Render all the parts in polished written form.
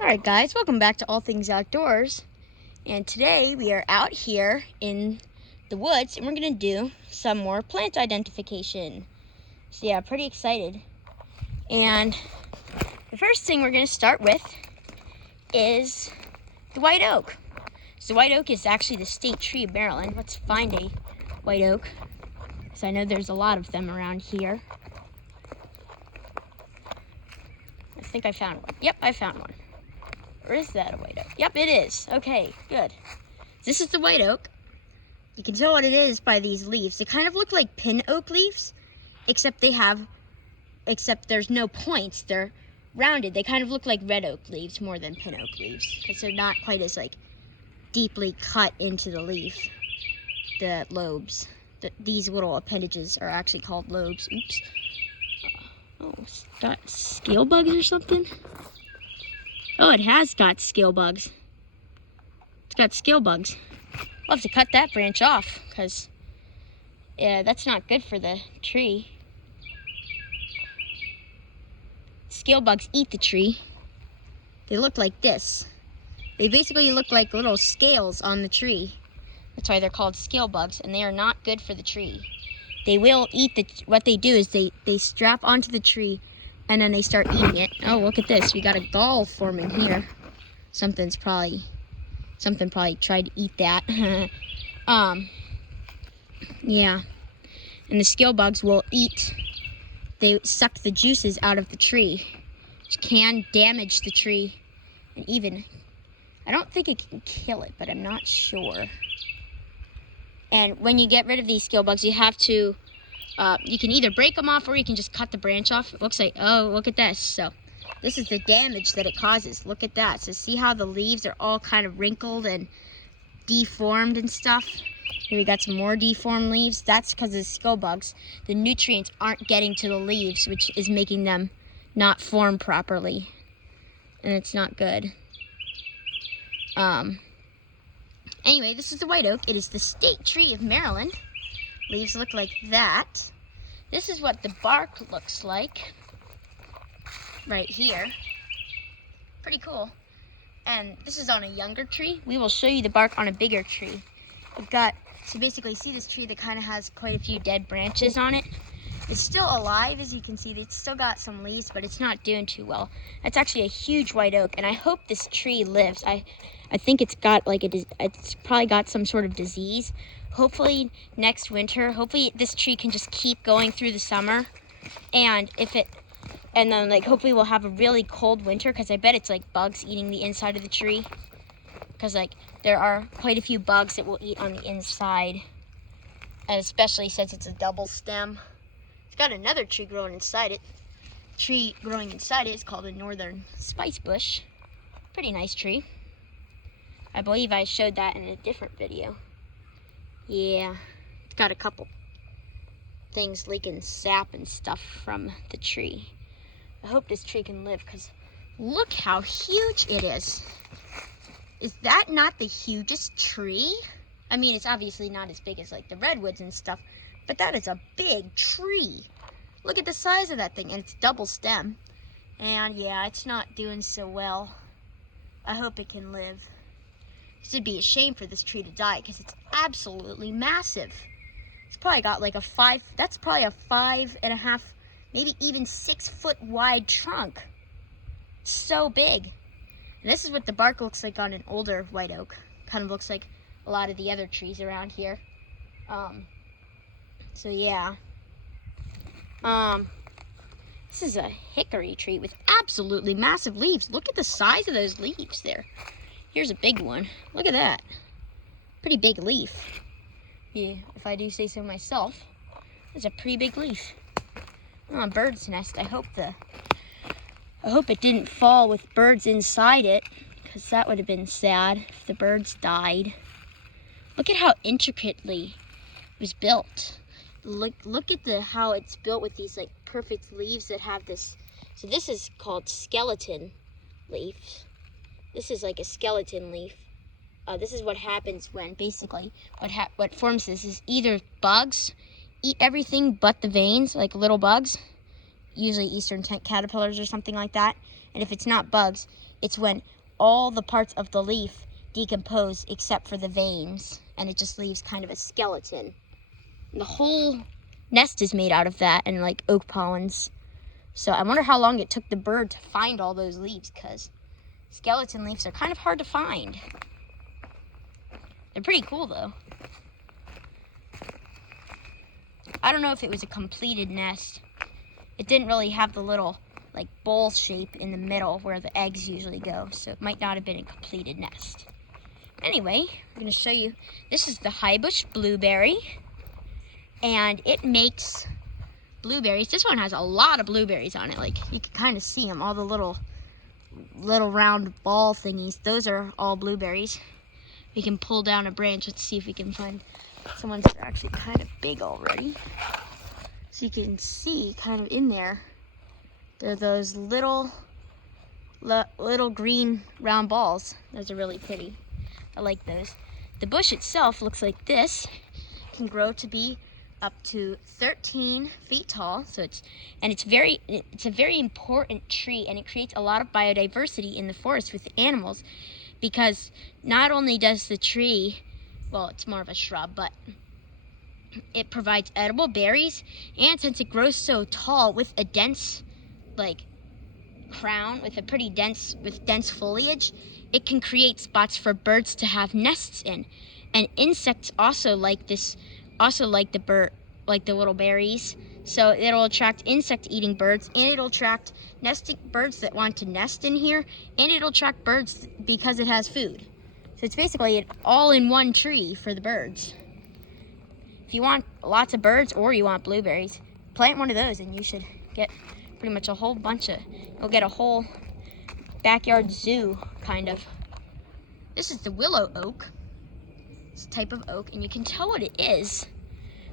Alright guys, welcome back to All Things Outdoors. And today we are out here in the woods and we're going to do some more plant identification. So yeah, pretty excited. And the first thing we're going to start with is the white oak. So white oak is actually the state tree of Maryland. Let's find a white oak, because I know there's a lot of them around here. I think I found one. Yep, I found one. Or is that a white oak? Yep, it is. Okay, good. This is the white oak. You can tell what it is by these leaves. They kind of look like pin oak leaves, except there's no points. They're rounded. They kind of look like red oak leaves more than pin oak leaves, because they're not quite as deeply cut into the leaf. The lobes. These little appendages are actually called lobes. Oops. Oh, is that scale bugs or something? Oh, it has got scale bugs. It's got scale bugs. We'll have to cut that branch off, because that's not good for the tree. Scale bugs eat the tree. They look like this. They basically look like little scales on the tree. That's why they're called scale bugs, and they are not good for the tree. They will eat what they do is they strap onto the tree and then they start eating it. Oh, look at this. We got a gall forming here. Something probably tried to eat that. Yeah. And the scale bugs will eat. They suck the juices out of the tree, which can damage the tree. And even, I don't think it can kill it, but I'm not sure. And when you get rid of these scale bugs, you have to, you can either break them off or you can just cut the branch off. It looks like, oh, look at this. So this is the damage that it causes. Look at that. So see how the leaves are all kind of wrinkled and deformed and stuff? Here we got some more deformed leaves. That's because of the scale bugs. The nutrients aren't getting to the leaves, which is making them not form properly. And it's not good. Anyway, this is the white oak. It is the state tree of Maryland. Leaves look like that. This is what the bark looks like right here. Pretty cool. And this is on a younger tree. We will show you the bark on a bigger tree. We've got, so basically see this tree that kind of has quite a few dead branches on it. It's still alive, as you can see. It's still got some leaves, but it's not doing too well. That's actually a huge white oak, and I hope this tree lives. I think it's got it's probably got some sort of disease. Hopefully next winter, hopefully this tree can just keep going through the summer. And then hopefully we'll have a really cold winter, because I bet it's bugs eating the inside of the tree. Because there are quite a few bugs that will eat on the inside. And especially since it's a double stem. It's got another tree growing inside it. The tree growing inside it is called a northern spice bush. Pretty nice tree. I believe I showed that in a different video. Yeah, it's got a couple things leaking sap and stuff from the tree. I hope this tree can live, because look how huge it is. Is that not the hugest tree? I mean, it's obviously not as big as the redwoods and stuff, but that is a big tree. Look at the size of that thing, and it's double stem. And yeah, it's not doing so well. I hope it can live. It'd be a shame for this tree to die, because it's absolutely massive. It's probably got that's probably a 5.5, maybe even 6 foot wide trunk. It's so big. And this is what the bark looks like on an older white oak. Kind of looks like a lot of the other trees around here. So yeah. This is a hickory tree with absolutely massive leaves. Look at the size of those leaves there. Here's a big one. Look at that. Pretty big leaf. Yeah, if I do say so myself. That's a pretty big leaf. Oh, a bird's nest. I hope it didn't fall with birds inside it, because that would have been sad if the birds died. Look at how intricately it was built. Look at how it's built with these perfect leaves that have this. So this is called skeleton leaf. This is a skeleton leaf. This is what happens when basically what forms this is either bugs eat everything but the veins, like little bugs, usually eastern tent caterpillars or something like that. And if it's not bugs, it's when all the parts of the leaf decompose except for the veins, and it just leaves kind of a skeleton. And the whole nest is made out of that and like oak pollens. So I wonder how long it took the bird to find all those leaves, because skeleton leaves are kind of hard to find. They're pretty cool though. I don't know if it was a completed nest. It didn't really have the little like bowl shape in the middle where the eggs usually go, so it might not have been a completed nest. Anyway, I'm going to show you. This is the high bush blueberry, and it makes blueberries. This one has a lot of blueberries on it. Like, you can kind of see them, all the little round ball thingies. Those are all blueberries. We can pull down a branch. Let's see if we can find some ones that are actually kind of big already. So you can see kind of in there, there are those little green round balls. Those are really pretty. I like those. The bush itself looks like this. It can grow to be up to 13 feet tall. So it's a very important tree, and it creates a lot of biodiversity in the forest with the animals, because not only does the tree, well, it's more of a shrub, but it provides edible berries, and since it grows so tall with a dense like crown with dense foliage, it can create spots for birds to have nests in. And insects also like the little berries. So it'll attract insect-eating birds, and it'll attract nesting birds that want to nest in here, and it'll attract birds because it has food. So it's basically an all-in-one tree for the birds. If you want lots of birds or you want blueberries, plant one of those and you should get pretty much a whole bunch of, you'll get a whole backyard zoo, kind of. This is the willow oak. It's a type of oak, and you can tell what it is,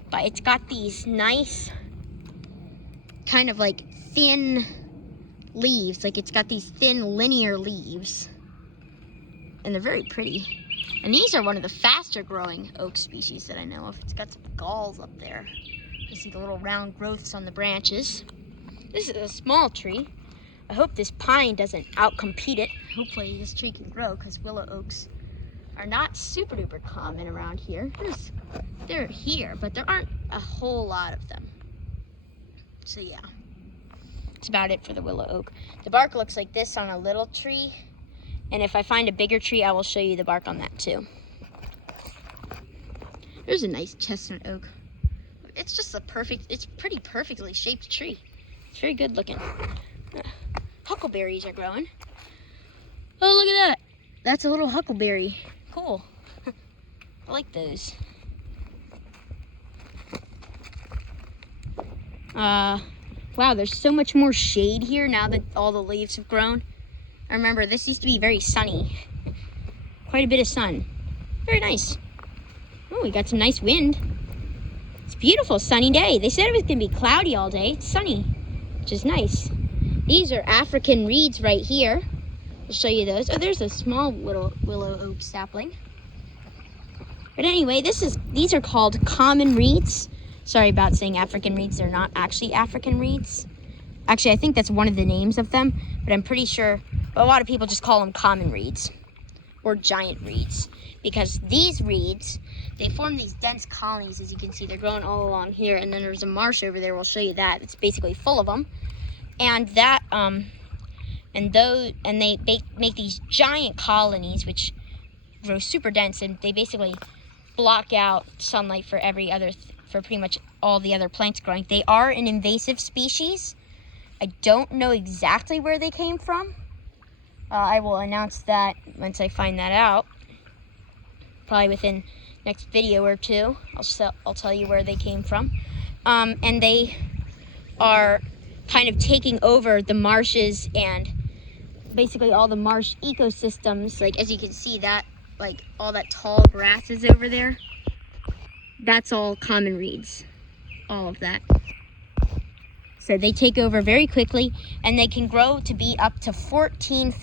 but it's got these nice kind of like thin leaves. Like, it's got these thin linear leaves, and they're very pretty. And these are one of the faster growing oak species that I know of. It's got some galls up there. You see the little round growths on the branches. This is a small tree. I hope this pine doesn't outcompete it. Hopefully this tree can grow, because willow oaks are not super duper common around here. They're here, but there aren't a whole lot of them. So yeah, that's about it for the willow oak. The bark looks like this on a little tree, and if I find a bigger tree, I will show you the bark on that too. There's a nice chestnut oak. It's just it's pretty perfectly shaped tree. It's very good looking. Huckleberries are growing. Oh, look at that. That's a little huckleberry. Cool. I like those. Wow, there's so much more shade here now that all the leaves have grown. I remember this used to be very sunny. Quite a bit of sun. Very nice. Oh, we got some nice wind. It's a beautiful sunny day. They said it was going to be cloudy all day. It's sunny, which is nice. These are African reeds right here. I'll show you those. Oh, there's a small little willow oak sapling. But anyway, these are called common reeds. Sorry about saying African reeds. They're not actually African reeds. Actually, I think that's one of the names of them, but I'm pretty sure a lot of people just call them common reeds or giant reeds, because these reeds, they form these dense colonies. As you can see, they're growing all along here, and then there's a marsh over there. We'll show you that. It's basically full of them. And that they make these giant colonies which grow super dense, and they basically block out sunlight for for pretty much all the other plants growing. They are an invasive species. I don't know exactly where they came from. I will announce that once I find that out. Probably within next video or two, I'll tell you where they came from. And they are kind of taking over the marshes and basically all the marsh ecosystems. Like, as you can see, that like all that tall grass is over there. That's all common reeds, all of that. So they take over very quickly, and they can grow to be up to 15.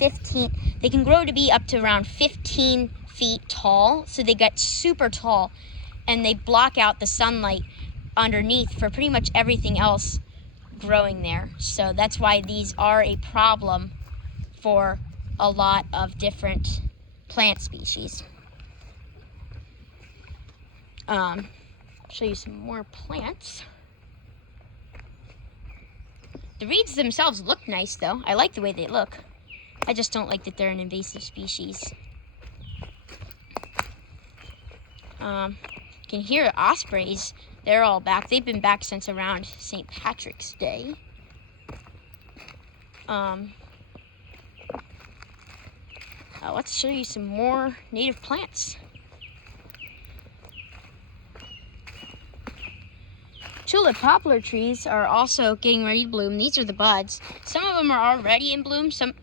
They can grow to be up to around 15 feet tall. So they get super tall, and they block out the sunlight underneath for pretty much everything else growing there. So that's why these are a problem for a lot of different plant species. Show you some more plants. The reeds themselves look nice though. I like the way they look. I just don't like that they're an invasive species. You can hear ospreys. They're all back. They've been back since around St. Patrick's Day. Let's show you some more native plants. Tulip poplar trees are also getting ready to bloom. These are the buds. Some of them are already in bloom. Some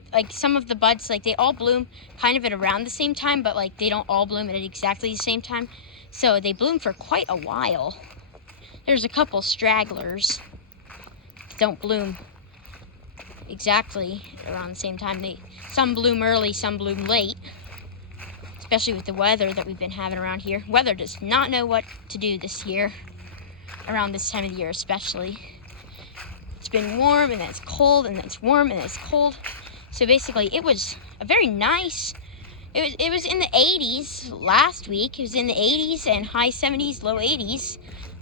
of the buds, like they all bloom kind of at around the same time, but like they don't all bloom at exactly the same time. So they bloom for quite a while. There's a couple stragglers that don't bloom exactly around the same time. Some bloom early, some bloom late, especially with the weather that we've been having around here. Weather does not know what to do this year, around this time of the year especially. It's been warm and then it's cold and then it's warm and then it's cold. So basically it was a very nice, it was in the 80s last week. It was in the 80s and high 70s, low 80s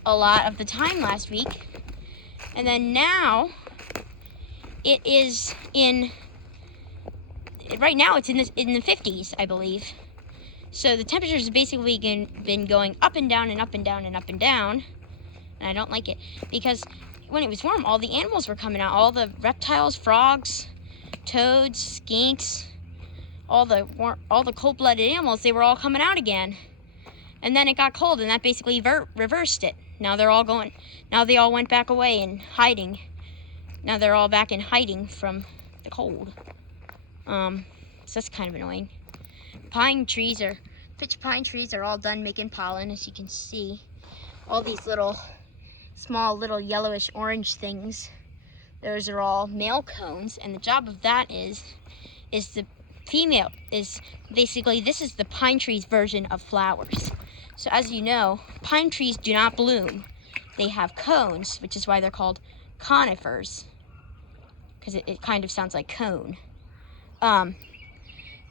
a lot of the time last week. And then now it is right now it's in the 50s, I believe. So the temperatures have basically been going up and down and up and down and up and down. And I don't like it because when it was warm, all the animals were coming out. All the reptiles, frogs, toads, skinks, all the cold-blooded animals, they were all coming out again. And then it got cold, and that basically reversed it. Now they all went back away in hiding. Now they're all back in hiding from the cold. So that's kind of annoying. Pitch pine trees are all done making pollen, as you can see. All these small little yellowish orange things, those are all male cones, and the job of that is the female is basically, this is the pine tree's version of flowers. So as you know, pine trees do not bloom. They have cones, which is why they're called conifers, because it kind of sounds like cone. And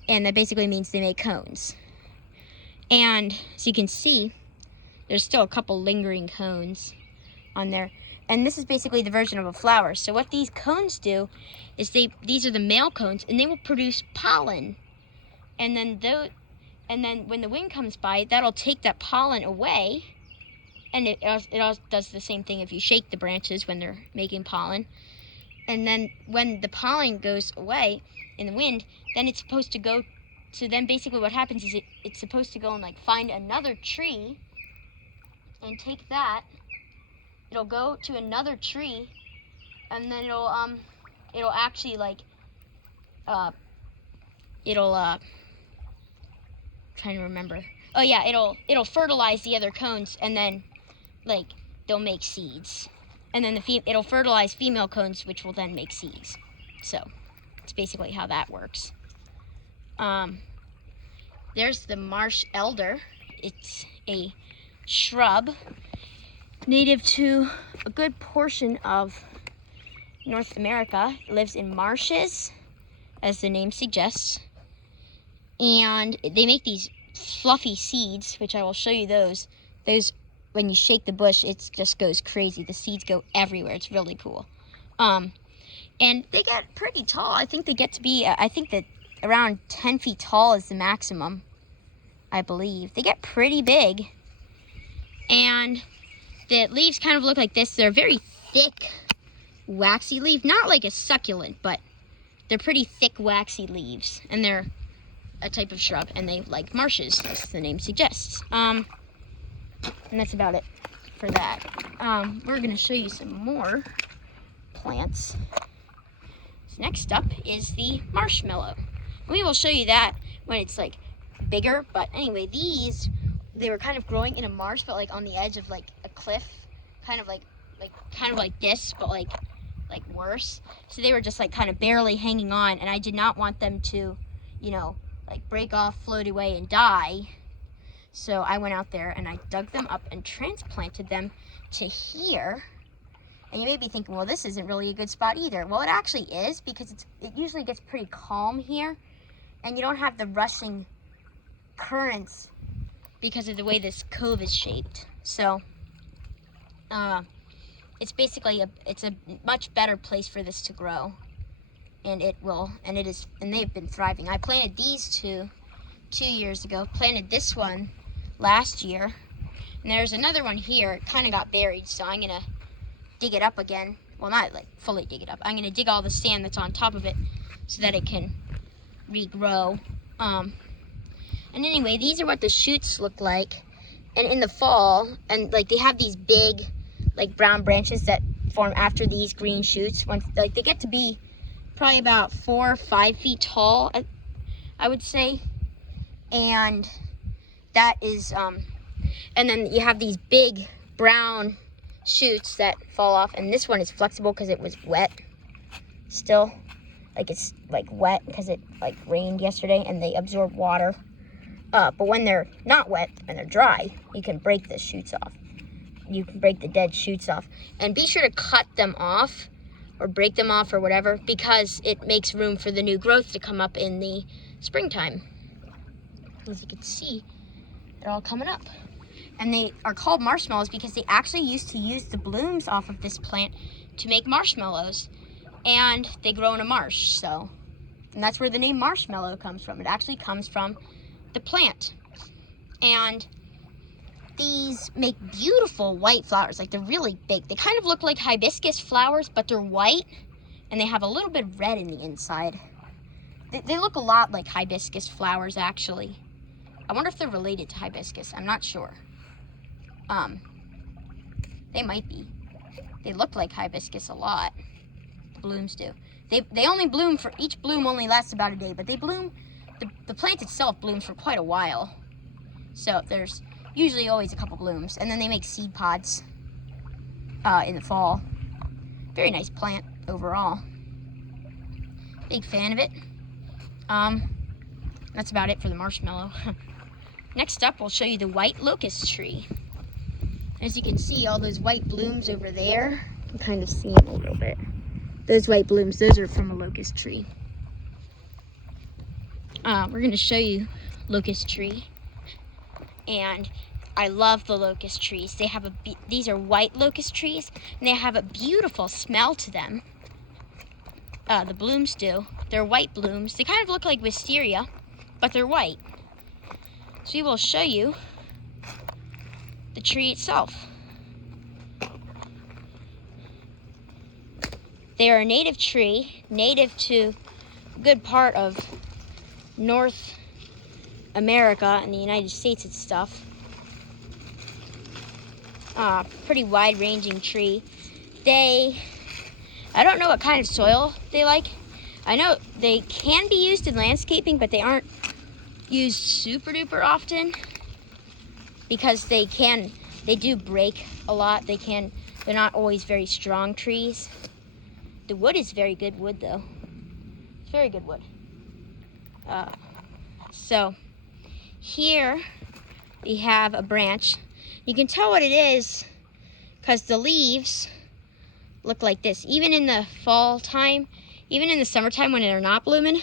that basically means they make cones. And as you can see, there's still a couple lingering cones on there. And this is basically the version of a flower. So what these cones do is these are the male cones, and they will produce pollen. And then when the wind comes by, that'll take that pollen away. And it also does the same thing if you shake the branches when they're making pollen. And then when the pollen goes away in the wind, then it's supposed to go. So then basically what happens is it's supposed to go and like find another tree and take that. It'll go to another tree, and then it'll actually like trying to remember. Oh yeah, it'll fertilize the other cones, and then like they'll make seeds, and then it'll fertilize female cones, which will then make seeds. So it's basically how that works. There's the marsh elder. It's a shrub native to a good portion of North America. It lives in marshes, as the name suggests. And they make these fluffy seeds, which I will show you those. Those, when you shake the bush, it just goes crazy. The seeds go everywhere. It's really cool. And they get pretty tall. I think they get to be, I think that around 10 feet tall is the maximum, I believe. They get pretty big. And the leaves kind of look like this. They're very thick, waxy leaf. Not like a succulent, but they're pretty thick, waxy leaves. And they're a type of shrub, and they like marshes, as the name suggests. And that's about it for that. We're going to show you some more plants. So next up is the marshmallow. We will show you that when it's like bigger, but anyway, they were kind of growing in a marsh, but like on the edge of like a cliff, kind of like this, but like worse. So they were just like kind of barely hanging on, and I did not want them to, like break off, float away, and die. So I went out there and I dug them up and transplanted them to here. And you may be thinking, well, this isn't really a good spot either. Well, it actually is, because it usually gets pretty calm here and you don't have the rushing currents because of the way this cove is shaped. So it's basically it's a much better place for this to grow, and it is, and they've been thriving. I planted these two 2 years ago, planted this one last year, and there's another one here. It kind of got buried, so I'm gonna dig it up again. Well, not like fully dig it up. I'm gonna dig all the sand that's on top of it so that it can regrow. And anyway, these are what the shoots look like. And in the fall, and like they have these big, like brown branches that form after these green shoots. Once, like they get to be probably about 4 or 5 feet tall, I would say. And that is, and then you have these big brown shoots that fall off. And this one is flexible because it was wet still. Like it's like wet because it like rained yesterday and they absorb water. But when they're not wet and they're dry, you can break the shoots off. You can break the dead shoots off. And be sure to cut them off or break them off or whatever, because it makes room for the new growth to come up in the springtime. As you can see, they're all coming up. And they are called marshmallows because they actually used to use the blooms off of this plant to make marshmallows. And they grow in a marsh, so. And that's where the name marshmallow comes from. It actually comes from the plant. And these make beautiful white flowers. Like they're really big. They kind of look like hibiscus flowers, but they're white and they have a little bit of red in the inside. They look a lot like hibiscus flowers, actually. I wonder if they're related to hibiscus. I'm not sure. They might be. They look like hibiscus a lot. The blooms do. They only bloom for, each bloom only lasts about a day, but they bloom, the plant itself blooms for quite a while. So there's usually always a couple blooms, and then they make seed pods in the fall. Very nice plant overall. Big fan of it. That's about it for the marshmallow. Next up, we'll show you the white locust tree. As you can see, all those white blooms over there, you can kind of see them a little bit. Those white blooms, those are from a locust tree. We're going to show you locust tree. And I love the locust trees. They have these are white locust trees, and they have a beautiful smell to them. The blooms do. They're white blooms. They kind of look like wisteria, but they're white. So we will show you the tree itself. They are a native tree, native to a good part of North America and the United States and stuff. Pretty wide-ranging tree. I don't know what kind of soil they like. I know they can be used in landscaping, but they aren't used super duper often because they do break a lot. They're not always very strong trees. The wood is very good wood though. It's very good wood. So here we have a branch. You can tell what it is because the leaves look like this. Even in the fall time, even in the summertime when they're not blooming,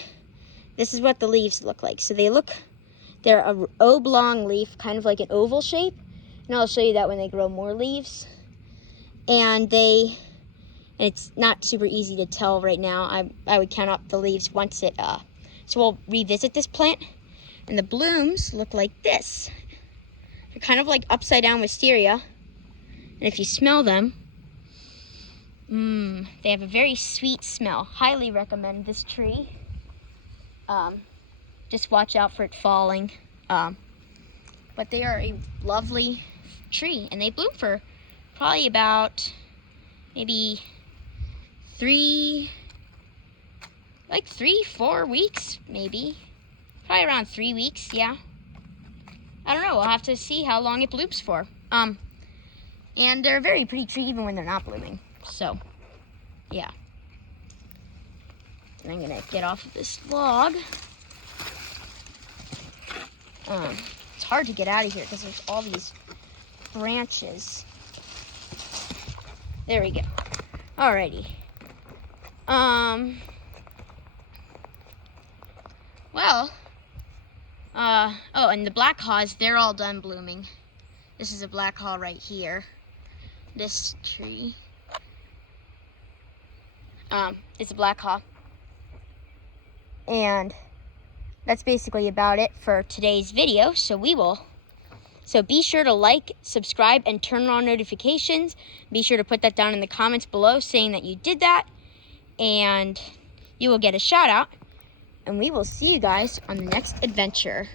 this is what the leaves look like. So they're a oblong leaf, kind of like an oval shape. And I'll show you that when they grow more leaves. And it's not super easy to tell right now. I would count up the leaves once so we'll revisit this plant. And the blooms look like this. They're kind of like upside down wisteria. And if you smell them, they have a very sweet smell. Highly recommend this tree. Just watch out for it falling. But they are a lovely tree, and they bloom for probably about maybe 3, 4 weeks, maybe. Probably around 3 weeks, yeah. I don't know, we'll have to see how long it blooms for. And they're a very pretty tree even when they're not blooming. So, yeah. And I'm gonna get off of this log. It's hard to get out of here because there's all these branches. There we go. Alrighty. Well, oh, and the black haws, they're all done blooming. This is a black haw right here. This tree. It's a black haw. And that's basically about it for today's video. So be sure to like, subscribe, and turn on notifications. Be sure to put that down in the comments below saying that you did that. And you will get a shout out. And we will see you guys on the next adventure.